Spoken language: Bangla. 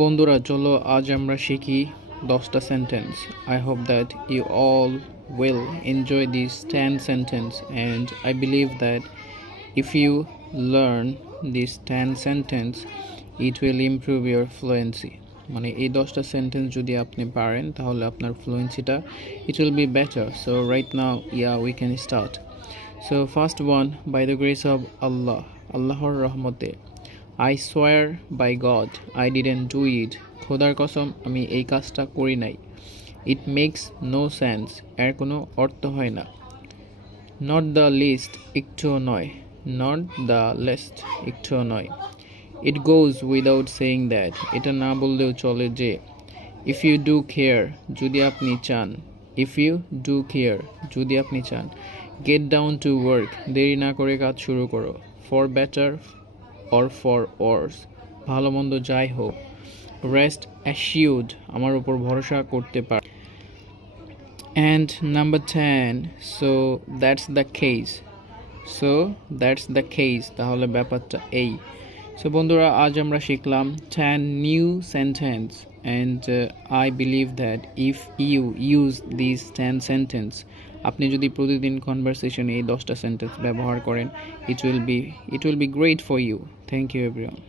বন্ধুরা চলো আজ আমরা শিখি 10টা sentence. I hope that you all will enjoy these 10 sentence and I believe that if you learn these 10 sentence it will improve your fluency. মানে এই 10টা সেন্টেন্স যদি আপনি পারেন তাহলে আপনার ফ্লুয়েন্সিটা it will be better. So right now we can start. So first one, by the grace of Allah, আল্লাহর রহমতে. I swear by God I didn't do it. খোদার কসম আমি এই কাজটা করি নাই. It makes no sense. এর কোনো অর্থ হয় না. Not the least, একটুও নয়. Not the least, একটুও নয়. It goes without saying that. এটা না বললেও চলে যে. If you do care, যদি আপনি চান. If you do care, যদি আপনি চান. Get down to work. দেরি না করে কাজ শুরু করো. For better or for worse, ভালো মন্দ যাই হোক. Rest assured, আমার উপর ভরসা করতে পার. And number 10, so that's the case. So that's the case, তাহলে ব্যাপারটা এই. So বন্ধুরা আজ আমরা শিখলাম 10 new sentence and I believe that if you use these 10 sentence, আপনি যদি প্রতিদিন কনভারসেশনে এই 10টা সেন্টেন্স ব্যবহার করেন, it will be great for you. Thank you everyone.